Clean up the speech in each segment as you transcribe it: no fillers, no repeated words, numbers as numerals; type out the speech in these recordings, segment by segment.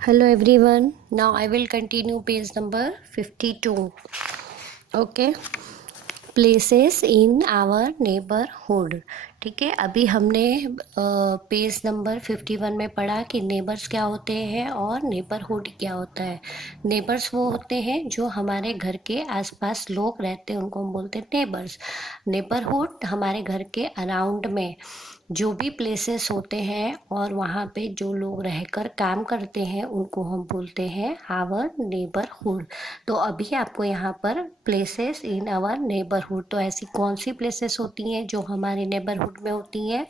Hello everyone. Now I will continue page number 52. Okay. Places in our neighbourhood. ठीक है, अभी हमने page number 51 में पढ़ा कि नेबर्स क्या होते हैं और नेबरहुड क्या होता है। नेबर्स वो होते हैं जो हमारे घर के आसपास लोग रहते हैं, उनको हम बोलते हैं नेबर्स। नेबरहुड हमारे घर के अराउंड में जो भी प्लेसेस होते हैं और वहाँ पे जो लोग रहकर काम करते हैं उनको हम बोलते हैं आवर नेबरहुड। तो अभी आपको यहाँ पर प्लेसेस इन आवर नेबरहुड, तो ऐसी कौन सी प्लेसेस होती हैं जो हमारे नेबरहुड में होती हैं?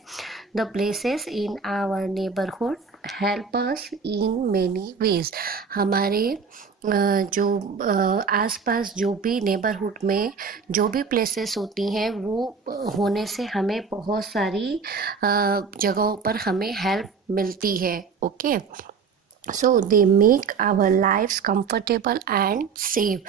The places in our neighbourhood help us in many ways. हमारे जो आसपास जो भी नेबरहुड में जो भी प्लेसेस होती हैं वो होने से हमें बहुत सारी जगहों पर हमें हेल्प मिलती है। Okay, so they make our lifes comfortable and safe,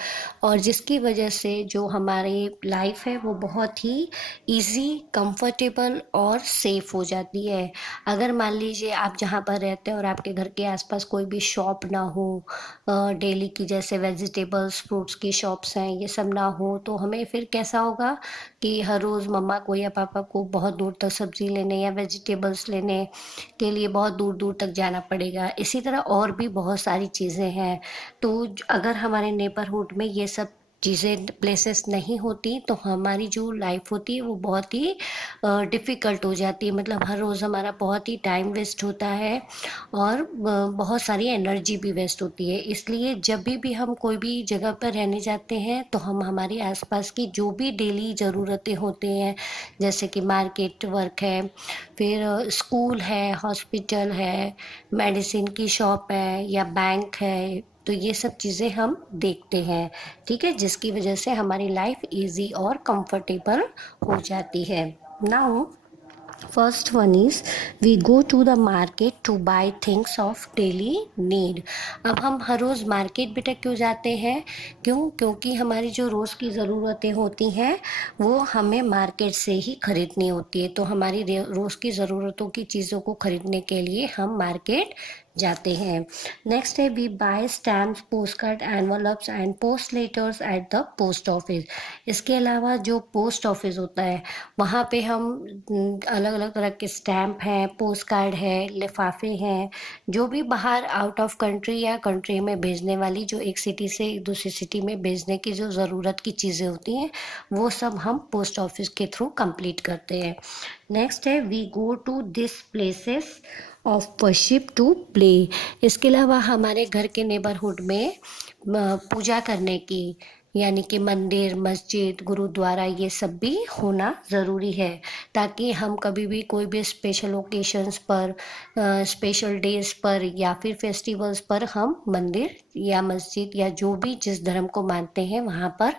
और जिसकी वजह से जो हमारी लाइफ है वो बहुत ही इजी, कंफर्टेबल और सेफ हो जाती है। अगर मान लीजिए आप जहाँ पर रहते हैं और आपके घर के आसपास कोई भी शॉप ना हो, डेली की जैसे वेजिटेबल्स फ्रूट्स की शॉप्स हैं ये सब ना हो, तो हमें फिर कैसा होगा कि हर रोज़ मम्मा को या पापा को बहुत दूर तक सब्ज़ी लेने या वेजिटेबल्स लेने के लिए बहुत दूर दूर तक जाना पड़ेगा। इसी तरह और भी बहुत सारी चीज़ें हैं। तो अगर हमारे नेबरहुड में ये सब चीज़ें प्लेसेस नहीं होती तो हमारी जो लाइफ होती है वो बहुत ही डिफ़िकल्ट हो जाती है। मतलब हर रोज़ हमारा बहुत ही टाइम वेस्ट होता है और बहुत सारी एनर्जी भी वेस्ट होती है। इसलिए जब भी हम कोई भी जगह पर रहने जाते हैं तो हम हमारे आसपास की जो भी डेली ज़रूरतें होती हैं, जैसे कि मार्केट वर्क है, फिर स्कूल है, हॉस्पिटल है, मेडिसिन की शॉप है या बैंक है, तो ये सब चीज़ें हम देखते हैं। ठीक है, जिसकी वजह से हमारी लाइफ इजी और कंफर्टेबल हो जाती है। Now first one is we go to the market to buy things of daily need. अब हम हर रोज़ मार्केट बेटा क्यों जाते हैं? क्योंकि हमारी जो रोज़ की ज़रूरतें होती हैं वो हमें मार्केट से ही खरीदनी होती है। तो हमारी रोज़ की ज़रूरतों की चीज़ों को खरीदने के लिए हम मार्केट जाते हैं। नेक्स्ट है we buy stamps, post card, envelopes and post letters at the post office. इसके अलावा जो पोस्ट ऑफिस होता है वहाँ पे हम अलग अलग तरह के स्टैम्प हैं, पोस्ट कार्ड है, लिफाफे हैं, जो भी बाहर आउट ऑफ कंट्री या कंट्री में भेजने वाली, जो एक सिटी से एक दूसरी सिटी में भेजने की जो ज़रूरत की चीज़ें होती हैं वो सब हम पोस्ट ऑफिस के थ्रू कंप्लीट करते हैं। नेक्स्ट है we go to this places of worship to play. इसके अलावा हमारे घर के नेबरहुड में पूजा करने की, यानी कि मंदिर, मस्जिद, गुरुद्वारा, ये सब भी होना ज़रूरी है, ताकि हम कभी भी कोई भी स्पेशल ओकेशंस पर, स्पेशल डेज पर या फिर फेस्टिवल्स पर हम मंदिर या मस्जिद या जो भी जिस धर्म को मानते हैं वहाँ पर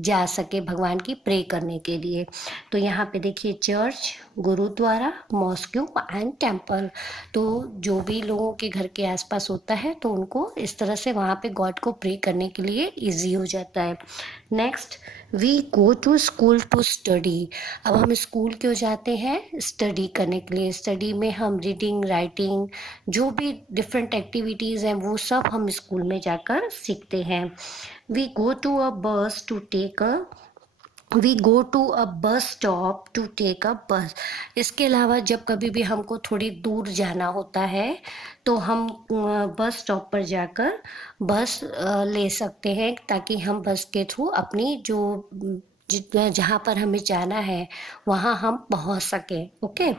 जा सके भगवान की प्रे करने के लिए। तो यहाँ पे देखिए church, gurdwara, mosque and temple. तो जो भी लोगों के घर के आसपास होता है तो उनको इस तरह से वहाँ पे गॉड को प्रे करने के लिए इजी हो जाता है। Next we go to school to study. अब हम स्कूल क्यों जाते हैं? स्टडी करने के लिए। स्टडी में हम रीडिंग, राइटिंग, जो भी डिफरेंट एक्टिविटीज़ हैं वो सब हम स्कूल में जाकर सीखते हैं। We go to a bus to take a we go to a bus stop to take अ बस। इसके अलावा जब कभी भी हमको थोड़ी दूर जाना होता है तो हम बस स्टॉप पर जाकर बस ले सकते हैं, ताकि हम बस के थ्रू अपनी जो जहाँ पर हमें जाना है वहाँ हम पहुँच सकें। Okay,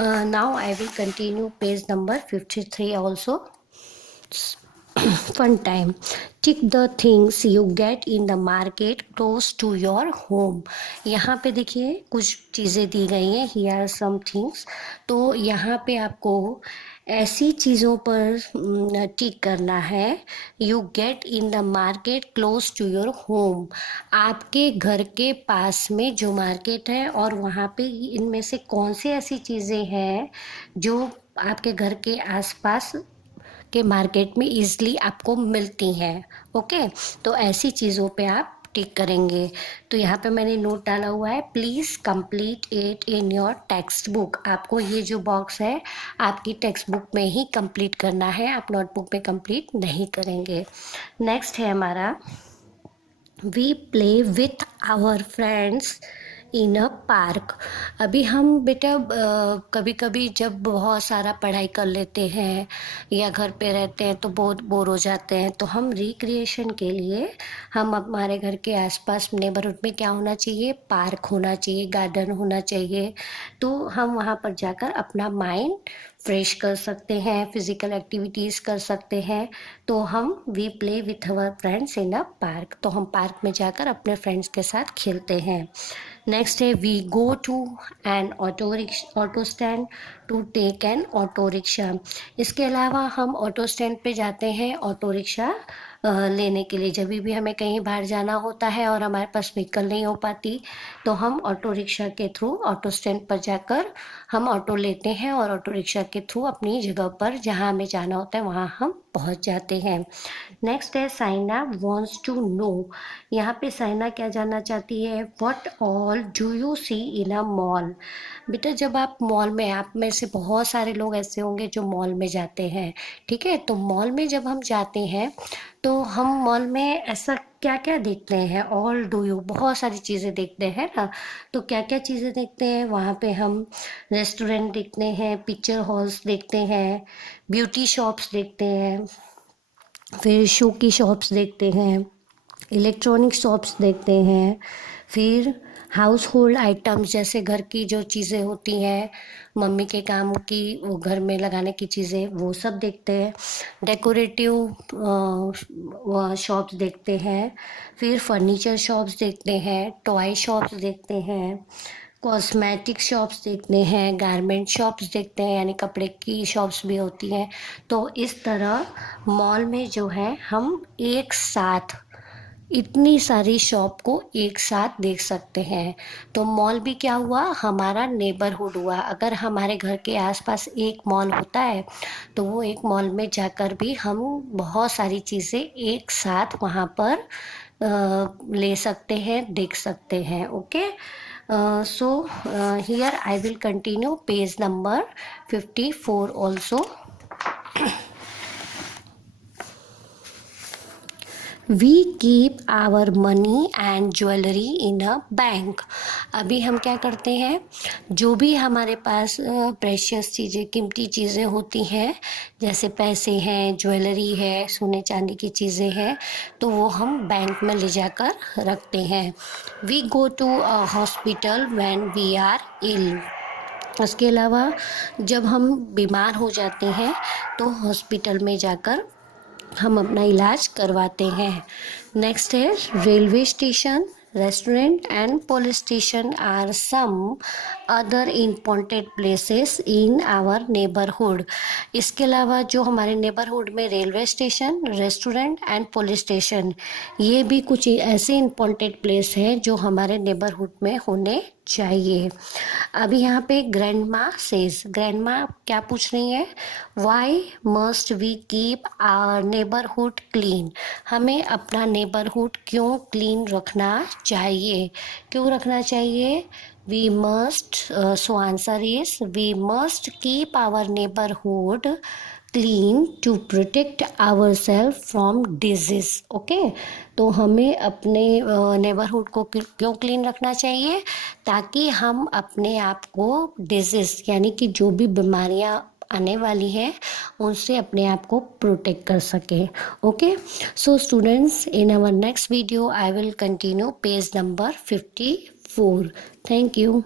now I will continue page number 53 also. Fun time, tick the things you get in the market close to your home. यहाँ पे देखिए कुछ चीज़ें दी गई हैं, हियर आर सम थिंग्स। तो यहाँ पे आपको ऐसी चीज़ों पर टिक करना है, you get in the market close to your home, आपके घर के पास में जो मार्केट है और वहाँ पे इनमें से कौन सी ऐसी चीज़ें हैं जो आपके घर के आसपास के मार्केट में ईज़िली आपको मिलती हैं। ओके, तो ऐसी चीज़ों पे आप टिक करेंगे। तो यहाँ पे मैंने नोट डाला हुआ है, please complete it in your text book. आपको ये जो बॉक्स है आपकी टेक्स्ट बुक में ही कंप्लीट करना है, आप नोटबुक में कंप्लीट नहीं करेंगे। नेक्स्ट है हमारा, we play with our friends in a park. अभी हम बेटा कभी कभी जब बहुत सारा पढ़ाई कर लेते हैं या घर पे रहते हैं तो बहुत बोर हो जाते हैं, तो हम रिक्रिएशन के लिए हम हमारे घर के आसपास नेबरहुड में क्या होना चाहिए, पार्क होना चाहिए, गार्डन होना चाहिए। तो हम वहाँ पर जाकर अपना माइंड फ्रेश कर सकते हैं, फिजिकल एक्टिविटीज़ कर सकते हैं। तो हम we play with our friends in a park, तो हम पार्क में जाकर अपने फ्रेंड्स के साथ खेलते हैं। नेक्स्ट है, we go to an auto stand to take an auto rickshaw. इसके अलावा हम ऑटो स्टैंड पे जाते हैं ऑटो रिक्शा लेने के लिए। जब भी हमें कहीं बाहर जाना होता है और हमारे पास व्हीकल नहीं हो पाती, तो हम ऑटो रिक्शा के थ्रू ऑटो स्टैंड पर जाकर हम ऑटो लेते हैं और ऑटो रिक्शा के थ्रू अपनी जगह पर जहाँ हमें जाना होता है वहाँ हम पहुँच जाते हैं। नेक्स्ट है, साइना वॉन्ट्स टू नो। यहाँ पे साइना क्या जानना चाहती है, what all do you see in a mall. बेटा जब आप मॉल में, आप में से बहुत सारे लोग ऐसे होंगे जो मॉल में जाते हैं, ठीक है। तो मॉल में जब हम जाते हैं तो हम मॉल में ऐसा क्या क्या देखते हैं, ऑल डू यू, बहुत सारी चीज़ें देखते हैं ना। तो क्या क्या चीज़ें देखते हैं वहाँ पे, हम रेस्टोरेंट देखते हैं, पिक्चर हॉल्स देखते हैं, ब्यूटी शॉप्स देखते हैं, फिर शू की शॉप्स देखते हैं, इलेक्ट्रॉनिक शॉप्स देखते हैं, फिर हाउस होल्ड आइटम्स जैसे घर की जो चीज़ें होती हैं, मम्मी के काम की, वो घर में लगाने की चीज़ें, वो सब देखते हैं। डेकोरेटिव शॉप्स देखते हैं, फिर फर्नीचर शॉप्स देखते हैं, टॉय शॉप्स देखते हैं, कॉस्मेटिक शॉप्स देखते हैं, गारमेंट शॉप्स देखते हैं, यानी कपड़े की शॉप्स भी होती हैं। तो इस तरह मॉल में जो है हम एक साथ इतनी सारी शॉप को एक साथ देख सकते हैं। तो मॉल भी क्या हुआ, हमारा नेबरहुड हुआ। अगर हमारे घर के आसपास एक मॉल होता है तो वो एक मॉल में जाकर भी हम बहुत सारी चीज़ें एक साथ वहाँ पर ले सकते हैं, देख सकते हैं। ओके, so here I will continue page number 54 also. We keep our money and jewellery in a bank. अभी हम क्या करते हैं, जो भी हमारे पास प्रेशियस चीज़ें, कीमती चीज़ें होती हैं, जैसे पैसे हैं, ज्वेलरी है, सोने चांदी की चीज़ें हैं, तो वो हम बैंक में ले जाकर रखते हैं। We go to a hospital when we are ill. उसके अलावा जब हम बीमार हो जाते हैं तो हॉस्पिटल में जाकर हम अपना इलाज करवाते हैं। नेक्स्ट है, railway station, restaurant and police station are some other important places in our neighbourhood. इसके अलावा जो हमारे नेबरहुड में railway station, restaurant and police station, ये भी कुछ ऐसे इम्पॉर्टेंट प्लेस हैं जो हमारे नेबरहुड में होने चाहिए। अभी यहाँ पे ग्रैंड माँ सेज, ग्रैंड माँ क्या पूछ रही है, why must we keep our neighbourhood clean. हमें अपना नेबरहुड क्यों क्लीन रखना चाहिए, क्यों रखना चाहिए। We must, so answer is we must keep our neighbourhood clean to protect our self from disease. ओके, तो हमें अपने नेबरहुड को क्यों क्लीन रखना चाहिए, ताकि हम अपने आप को डिजीज यानी कि जो भी बीमारियां आने वाली हैं उनसे अपने आप को प्रोटेक्ट कर सके। Okay, so students, in our next video I will continue page number 54। Thank you.